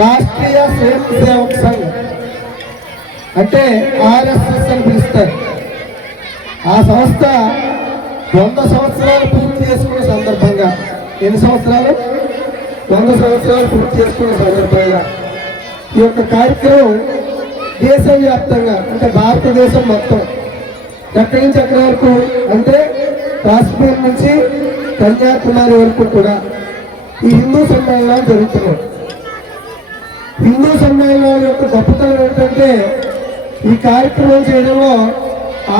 రాష్ట్రీయ స్వయం సేవక్ సంఘ్. అంటే ఆర్ఎస్ఎస్ అని పిలుస్తారు. ఆ సంస్థ వంద సంవత్సరాలు పూర్తి చేసుకునే సందర్భంగా ఎన్ని సంవత్సరాలు? వంద సంవత్సరాలు పూర్తి చేసుకునే సందర్భంగా. ఈ యొక్క కార్యక్రమం దేశవ్యాప్తంగా అంటే భారతదేశం మొత్తం ఎక్కడి నుంచి ఎక్కడి వరకు అంటే కాశ్మీర్ నుంచి కన్యాకుమారి వరకు కూడా ఈ హిందూ సమ్మేళనాలు జరుగుతున్నాయి. హిందూ సమ్మేళనాల యొక్క గొప్పతనం ఏంటంటే ఈ కార్యక్రమం చేయడంలో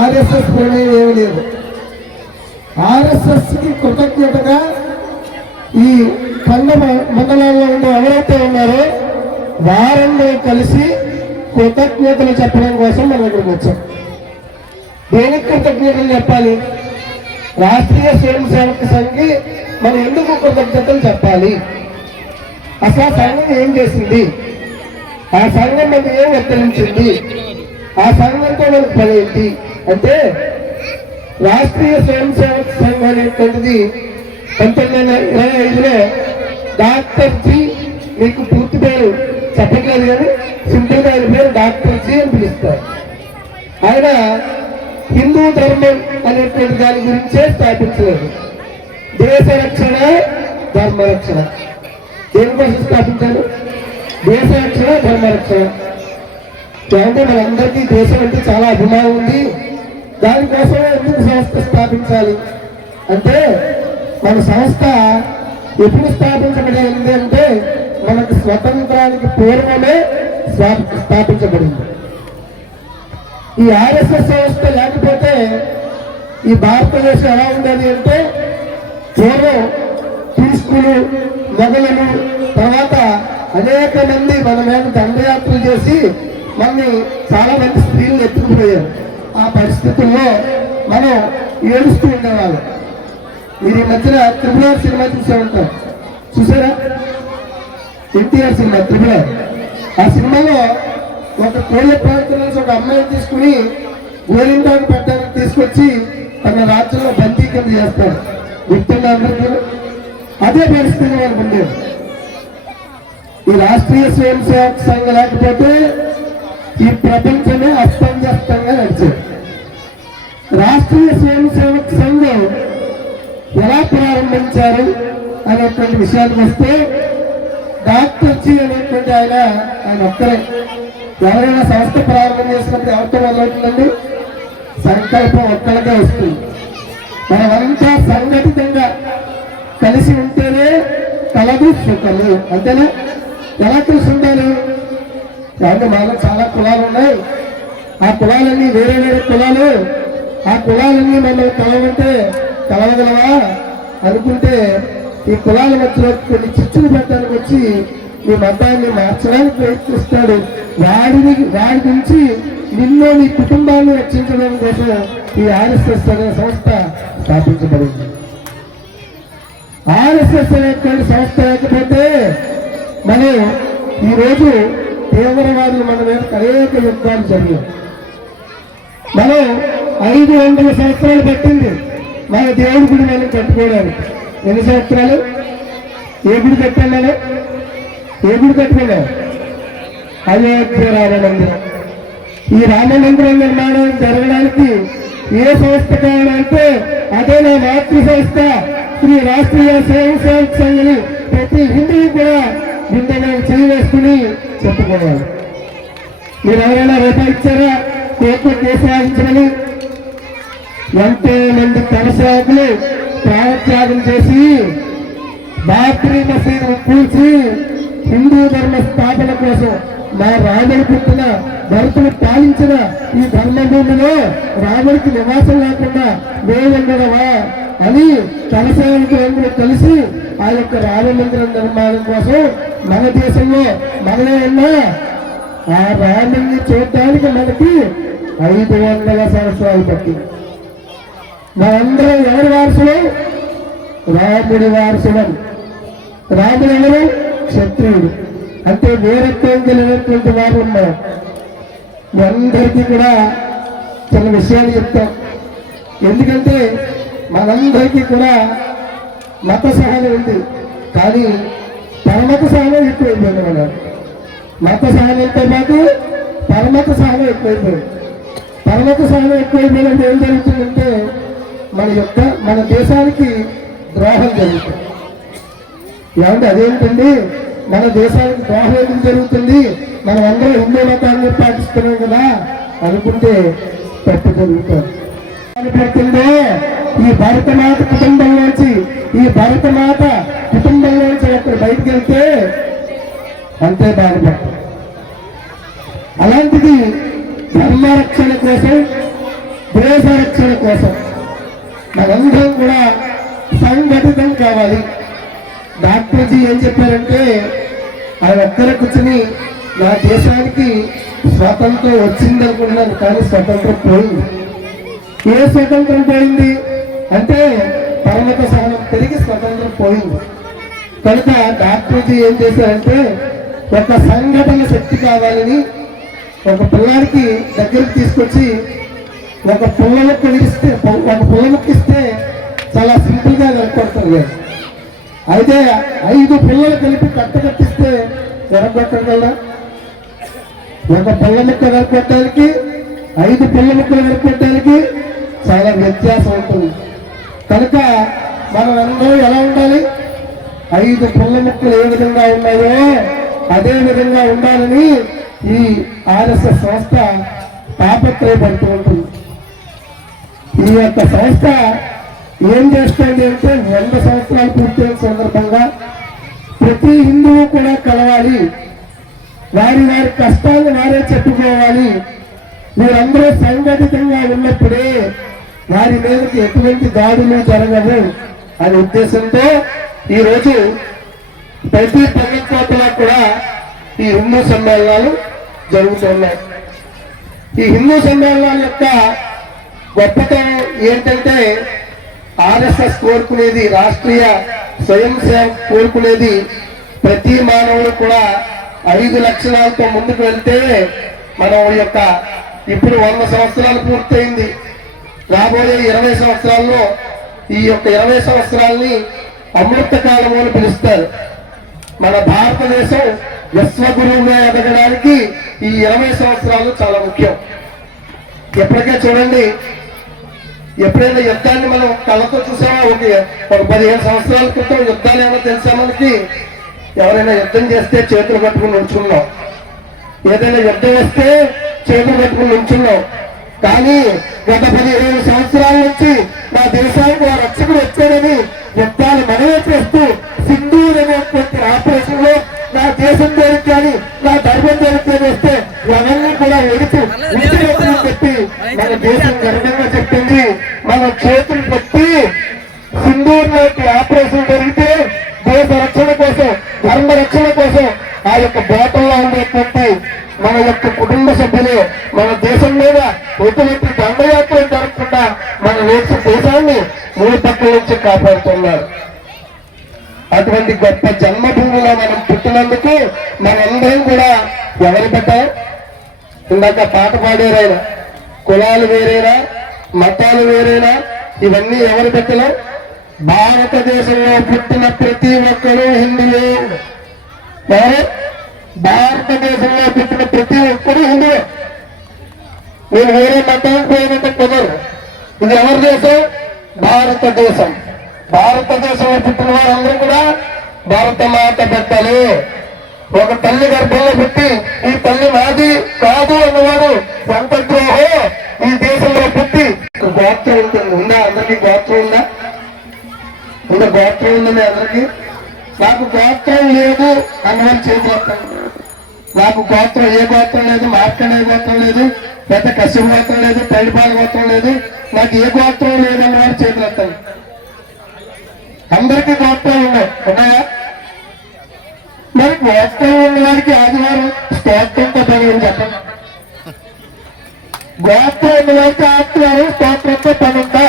ఆర్ఎస్ఎస్ ప్రమేయం ఏమీ లేదు. ఆర్ఎస్ఎస్కి కృతజ్ఞతగా ఈ కంద మండలాల్లో ఉండే ఎవరైతే ఉన్నారో వారందరూ కలిసి కృతజ్ఞతలు చెప్పడం కోసం మనం ఇక్కడికి వచ్చాం. దేనికి కృతజ్ఞతలు చెప్పాలి? రాష్ట్రీయ స్వయం సేవక సంఘి మనం ఎందుకు కృతజ్ఞతలు చెప్పాలి? అసలు ఆ సంఘం ఏం చేసింది? ఆ సంఘం మనకి ఏం ఉత్తరించింది ఆ సంఘంతో మనకు పని ఏంటి అంటే రాష్ట్రీయ స్వయం సేవక సంఘం అనేటువంటిది పంతొమ్మిది వందల ఇరవై ఐదులో డాక్టర్ జీ మీకు పూర్తి పేరు చెప్పట్లేదు కానీ సింపుల్గా ఆయన పేరు డాక్టర్ జీ అని పిలుస్తారు. ఆయన హిందూ ధర్మం అనేటువంటి దాని గురించే స్థాపించలేదు. దేశ రక్షణ ధర్మ రక్షణ. దేనికోసం స్థాపించారు? దేశ రక్షణ ధర్మ రక్షణ. అంటే మనందరికీ దేశం అంటే చాలా అభిమానం ఉంది. దానికోసమే ఎందుకు సంస్థ స్థాపించాలి? అంటే మన సంస్థ ఎప్పుడు స్థాపించబడింది అంటే మనకు స్వతంత్రానికి పూర్వమే స్థా- స్థాపించబడింది. ఈ ఆర్ఎస్ఎస్ సంస్థ లేకపోతే ఈ భారతదేశం ఎలా ఉండేది అంటే పూర్వం తీసుకులు మొదలను తర్వాత అనేక మంది మన మీద దండయాత్రలు చేసి మనని చాలా మంది స్త్రీలు ఎత్తుకుపోయారు. ఆ పరిస్థితుల్లో మనం ఏడుస్తూ ఉండేవాళ్ళం. మీరు ఈ మధ్యన త్రిపుల సినిమా చూసే ఉంటాం చూసారా? ఎన్టీఆర్ సినిమా త్రిపుల ఆ సినిమాలో ఒక కోళ్ళ ప్రాంతం ఒక అమ్మాయిని తీసుకుని గోరింటాకు పెట్టడానికి తీసుకొచ్చి తన రాజ్యంలో బందీ కింద చేస్తారు గుర్తుందా అందరికీ? అదే పరిస్థితి మనకు ఉండేది. ఈ రాష్ట్రీయ స్వయం సేవక సంఘం లేకపోతే ఈ ప్రపంచమే అస్తంవ్యస్తంగా నడిచేది. రాష్ట్రీయ స్వయం సేవక సంఘం ఎలా ప్రారంభించారు అనేటువంటి విషయానికి వస్తే డాక్టర్ జీ అనేటువంటి ఆయన ఆయన ఒక్కరే. ఎవరైనా సంస్థ ప్రారంభం చేసినప్పుడు ఎవరితో మొదలవుతుందండి? సంకల్పం ఒక్కరికే వస్తుంది. మనమంతా సంఘటితంగా కలిసి ఉంటేనే కలదు సుఖము అంతేనా? ఎలా కలిసి ఉండాలి? అంటే మాలో చాలా కులాలు ఉన్నాయి. ఆ కులాలన్నీ వేరే వేరే కులాలు. ఆ కులాలన్నీ మనం కలవంటే కలవగలవా? అనుకుంటే ఈ కులాల మధ్యలో కొన్ని చిచ్చులు పెట్టడానికి వచ్చి ఈ మతాన్ని మార్చడానికి ప్రయత్నిస్తాడు. వాడిని వాడి నుంచి నిన్ను నీ కుటుంబాన్ని రక్షించడం కోసం ఈ ఆర్ఎస్ఎస్ అనే సంస్థ స్థాపించబడింది. ఆర్ఎస్ఎస్ అనేటువంటి సంస్థ లేకపోతే మనం ఈరోజు తీవ్రవాదులు మన మీద అనేక యుద్ధాలు జరిగాయి మనం ఐదు వందల సంవత్సరాలు పట్టింది. మన దేవుడి గుడి మనం కట్టుకోవడానికి. ఎన్ని సంవత్సరాలు? ఏ గుడి కట్టాను నేను ఏ గుడి కట్టుకున్నాం అయోధ్య రామ మందిరం ఈ రామ మందిరం నిర్మాణం జరగడానికి ఏ సంస్థ కావాలంటే అదే నా మాతృ సంస్థ. శ్రీ రాష్ట్రీయ స్వయం సేవక సంఘని ప్రతి హిందువు కూడా బిందె చేయి వేసుకుని చెప్పుకోవాలి. మీరు ఎవరైనా రూపాయి ఇచ్చారా? కోర్టు కేసు రాయించమని ఎంతో మంది కొనసాగులు ప్రాణత్యాగం చేసి బాబ్రీ మసీదు కూల్చి హిందూ ధర్మ స్థాపన కోసం మా రాముడు పుట్టిన భరతులు పాలించిన ఈ ధర్మభూమిలో రాముడికి నివాసం లేకుండా వేయండవా అని తలసానికి అందరూ కలిసి ఆ యొక్క రామ మందిరం నిర్మాణం కోసం మన దేశంలో మనలో ఉన్న ఆ రాముడిని చూడటానికి మనకి ఐదు వందల సంవత్సరాలు పట్టింది. మనందరం ఎవరి వారసులు? రాముడి వారసులం. రాముడు ఎవరు? క్షత్రియుడు. అంటే వేరత్వం కలిగినటువంటి వారు ఉన్నారు. మీ అందరికీ కూడా చిన్న విషయాలు చెప్తాం. ఎందుకంటే మనందరికీ కూడా మత సహనం ఉంది. కానీ పరమత సహనం ఎక్కువైపోయింది మన మత సహనంతో పాటు పరమత సహనం ఎక్కువైపోయింది. పరమత సహనం ఎక్కువైపోయినప్పుడు ఏం జరుగుతుందంటే మన యొక్క మన దేశానికి ద్రోహం జరుగుతుంది. ఏమంటే అదేంటండి? మన దేశానికి ద్రోహం ఎందుకు జరుగుతుంది? మనం అందరూ హిందూ మతాన్ని పాటిస్తున్నాం కదా అనుకుంటే తప్పు జరుగుతుంది. పడుతుందో ఈ భరతమాత కుటుంబంలోంచి ఈ భరతమాత కుటుంబంలోంచి ఒకరు బయటికి వెళ్తే అంతే బాధపడతాం అలాంటిది ధర్మరక్షణ కోసం దేశ రక్షణ కోసం మనందరం కూడా సంఘటితం కావాలి. డాక్టర్జీ ఏం చెప్పారంటే ఆయన ఒక్కరే కూర్చుని నా దేశానికి స్వాతంత్రం వచ్చింది కానీ స్వతంత్రం పోయింది. ఏ స్వతంత్రం పోయింది అంటే పరమత సహనం పెరిగి స్వతంత్రం పోయింది. కనుక డాక్టర్జీ ఏం చేశారంటే ఒక సంఘటన శక్తి కావాలని ఒక పిల్లాడికి దగ్గరికి తీసుకొచ్చి ఒక పుల్ల ముక్క ఒక పుల్ల చాలా సింపుల్గా కనపడుతుంది అయితే ఐదు పుల్లలు కలిపి కట్ట కట్టిస్తే ఎరగొట్టగలరా ఒక పుల్ల ముక్క కనపడటానికి ఐదు పుల్ల ముక్కలు కనపడటానికి చాలా వ్యత్యాసం ఉంటుంది. కనుక మనం అందరూ ఎలా ఉండాలి? ఐదు పుల్ల ముక్కలు ఏ విధంగా ఉన్నాయో అదే విధంగా ఉండాలని ఈ ఆర్ఎస్ఎస్ సంస్థ తాపత్రయపడుతూ ఉంటుంది. ఈ యొక్క సంస్థ ఏం చేస్తుంది అంటే వంద సంవత్సరాలు పూర్తయిన సందర్భంగా ప్రతి హిందువు కూడా కలవాలి. వారి వారి కష్టాలు వారే చెప్పుకోవాలి. మీరందరూ సంఘటితంగా ఉన్నప్పుడే వారి మీదకి ఎటువంటి దాడులు జరగవు అనే ఉద్దేశంతో ఈరోజు ప్రతి పల్లెకోటలో కూడా ఈ హిందూ సమ్మేళనాలు జరుగుతున్నాయి ఈ హిందూ సమ్మేళనాల యొక్క గొప్పతనం ఏంటంటే ఆర్ఎస్ఎస్ కోరుకునేది రాష్ట్రీయ స్వయం సేవ కోరుకునేది ప్రతి మానవుడు కూడా ఐదు లక్షణాలతో ముందుకు వెళ్తే మనం యొక్క ఇప్పుడు వంద సంవత్సరాలు పూర్తయింది. రాబోయే ఇరవై సంవత్సరాల్లో ఈ యొక్క ఇరవై సంవత్సరాల్ని అమృత కాలము అని పిలుస్తారు. మన భారతదేశం విశ్వగురువుగా ఎదగడానికి ఈ ఇరవై సంవత్సరాలు చాలా ముఖ్యం. ఎప్పటికే చూడండి ఎప్పుడైనా యుద్ధాన్ని మనం కళ్ళతో చూసామా? ఒక ఒక పదిహేను సంవత్సరాల క్రితం యుద్ధాలు ఏమో తెలుసా మనకి? ఎవరైనా యుద్ధం చేస్తే చేతులు పట్టుకుని ఉంచున్నాం ఏదైనా యుద్ధం వస్తే చేతులు పట్టుకుని ఉంచున్నాం కానీ గత పదిహేను సంవత్సరాల నుంచి నా దేశానికి ఆ రక్షకుడు వచ్చాడని యుద్ధాలు మనమే చేస్తూ సింధూర్ అనేటువంటి ఆపరేషన్లో నా దేశం పేరుకి కానీ నా ధర్మం పేరుకి వస్తే ఎవరిని కూడా ఎడుతూ విడిచిపెట్టమని చెప్పి మన దేశం గర్వంగా చెప్పింది. మన చేతులు పెట్టి సింధూర్లోకి ఆపరేషన్ జరిగితే దేశ రక్షణ కోసం ధర్మ రక్షణ కోసం ఆ యొక్క బోటల్లో ఉండేటువంటి మన యొక్క కుటుంబ సభ్యులు మన దేశం మీద ఎటువంటి దండయాత్రలు జరగకుండా మన దేశ దేశాన్ని మూడు పక్కల నుంచి కాపాడుతున్నారు. అటువంటి గొప్ప జన్మభూమిలో మనం పుట్టినందుకు మనందరం కూడా ఎవరి పెట్టారు? ఇందాక పాట పాడేరైనా కులాలు వేరేనా మతాలు వేరేనా ఇవన్నీ ఎవరు పెట్టలే? భారతదేశంలో పుట్టిన ప్రతి ఒక్కరూ హిందువే. భారతదేశంలో పుట్టిన ప్రతి ఒక్కరూ హిందువే. నేను వేరే మతానికి పోయినట్టు కుదరదు. ఇది ఎవరి దేశం? భారతదేశం. భారతదేశంలో పుట్టిన వారందరూ కూడా భారత మాత పెట్టాలి ఒక తల్లి గర్భంలో పుట్టి ఈ తల్లి మాది కాదు అన్నవాడు ఎంత ద్రోహో ఈ దేశంలో పుట్టి గోత్రం ఉంటుంది ఉందా? అందరికీ గోత్రం ఉందా? ఉందా గోత్రం ఉందండి అందరికీ? నాకు గోత్రం లేదు అన్నవాళ్ళు చేతి నాకు గోత్రం ఏ గోత్రం లేదు? మార్కండే గోత్రం లేదు. పెద్ద కశ్యప గోత్రం లేదు పైడిపాల గోత్రం లేదు. నాకు ఏ గోత్రం లేదు అన్నవాడు చేతులు ఎత్తాను అందరికీ గోత్రం ఉన్నాయి. ఉన్నాయా? మరి గోత్రం ఉన్న వారికి ఆదివారం స్తోత్రంతో పని అని చెప్పండి. గోత్రం ఉన్న వారికి ఆదివారం స్తోత్రంతో పని ఉందా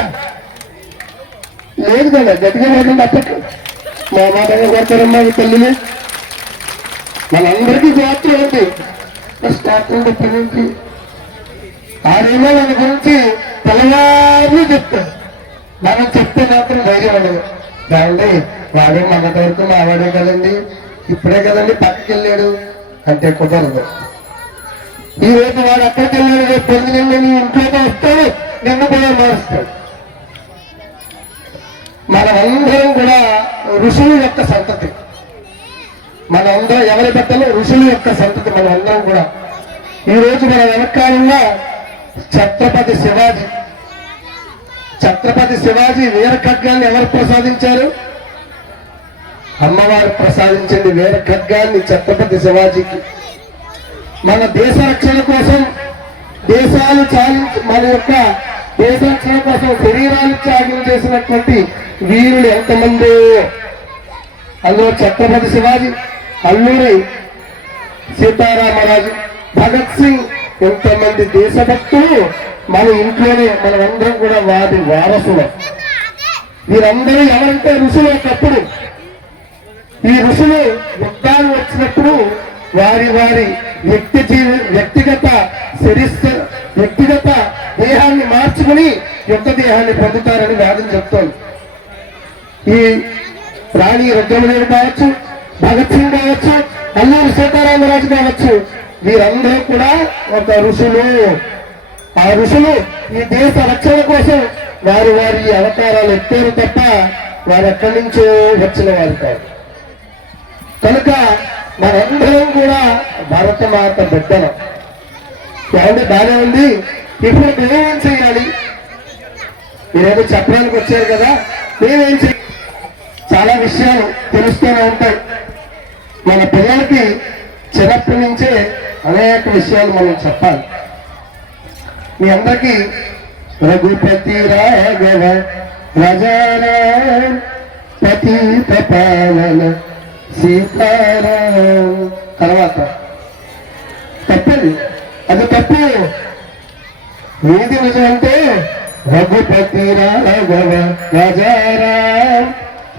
లేదు కదా గట్టిగా లేదండి అప్పట్లో. మా మాటగా కొడతారమ్మా తల్లిని? మనందరికీ గోత్రం ఉంది. స్తోత్రంతో పని ఏంటి ఆరేమో మన గురించి తెల్లవారు చెప్తారు. మనం చెప్తే మాత్రం ధైర్యం ఉండదు. కావండి వాడే మన వరకు మావాడే కదండి. ఇప్పుడే కదండి పక్కకి వెళ్ళాడు అంటే కుదరదు. ఈ రోజు వాడు అక్కడికి వెళ్ళాడు రేపు పొద్దున నీ ఇంట్లోకి వస్తాడు నిన్ను కూడా మారుస్తాడు. మనమందరం కూడా ఋషులు యొక్క సంతతి. మనందరం ఎవరి బిడ్డలు ఋషులు యొక్క సంతతి మనమందరం కూడా. ఈ రోజు మన వెనకాలంగా ఛత్రపతి శివాజీ. ఛత్రపతి శివాజీ వీర ఖడ్గాన్ని ఎవరు ప్రసాదించారు? అమ్మవారు ప్రసాదించింది వీర ఖడ్గాన్ని ఛత్రపతి శివాజీకి. మన దేశ రక్షణ కోసం దేశాలు చాలించి మన యొక్క దేశ రక్షణ కోసం శరీరాలు త్యాగం చేసినటువంటి వీరులు ఎంతమంది. అందులో ఛత్రపతి శివాజీ అల్లూరి సీతారామరాజు భగత్ సింగ్ ఎంతమంది దేశభక్తులు మన ఇంట్లోనే మనమందరం కూడా వారి వారసులు. వీరందరూ ఎవరంటే ఋషులు ఒకప్పుడు. ఈ ఋషులు యుద్ధాలు వచ్చినప్పుడు వారి వారి వ్యక్తి జీవి వ్యక్తిగత శరీర వ్యక్తిగత దేహాన్ని మార్చుకుని యుద్ధ దేహాన్ని పొందుతారని వాదన చెప్తోంది. ఈ రాణి రుద్రమదేవి కావచ్చు భగత్ సింగ్ కావచ్చు అల్లూరు సీతారామరాజు కావచ్చు వీరందరూ కూడా ఒక ఋషులు. ఆ ఋషులు ఈ దేశ రక్షణ కోసం వారి వారి అవతారాలు ఎత్తారు తప్ప వారు ఎక్కడి నుంచో వచ్చిన వారు కాదు. కనుక మనందరం కూడా భారతమాత బిడ్డలు. ఏమంటే బాగానే ఉంది? ఇప్పుడు మేమేం చేయాలి? మీరేదో చెప్పడానికి వచ్చారు కదా? మేమేం చేయాలి చాలా విషయాలు తెలుస్తూనే ఉంటాయి. మన పిల్లలకి చిన్నప్పటి నుంచే అనేక విషయాలు మనం చెప్పాలి. మీ అందరికీ రఘుపతి రాఘవ ప్రజారాం పతిత పాలన సీతారాం. తర్వాత తప్పది? అది తప్పు. ఏది నిజం అంటే రఘుపతి రాఘవ రజారాం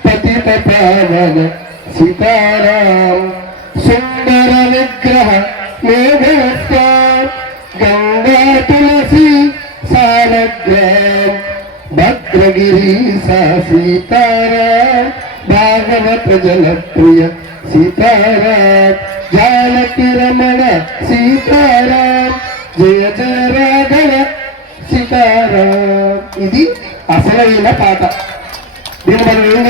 పతిత పావన సీతారాం. సుందర విగ్రహ మేఘస్త గంగా తులసి సారగ్రాం భద్రగిరి సా సీతారాం భాగవత జనప్రియ సీతారాం జానకి రమణ సీతారాం జయ జయ రాఘవ సీతారాం ఇది అసలైన పాట దీన్ని మనం ఏం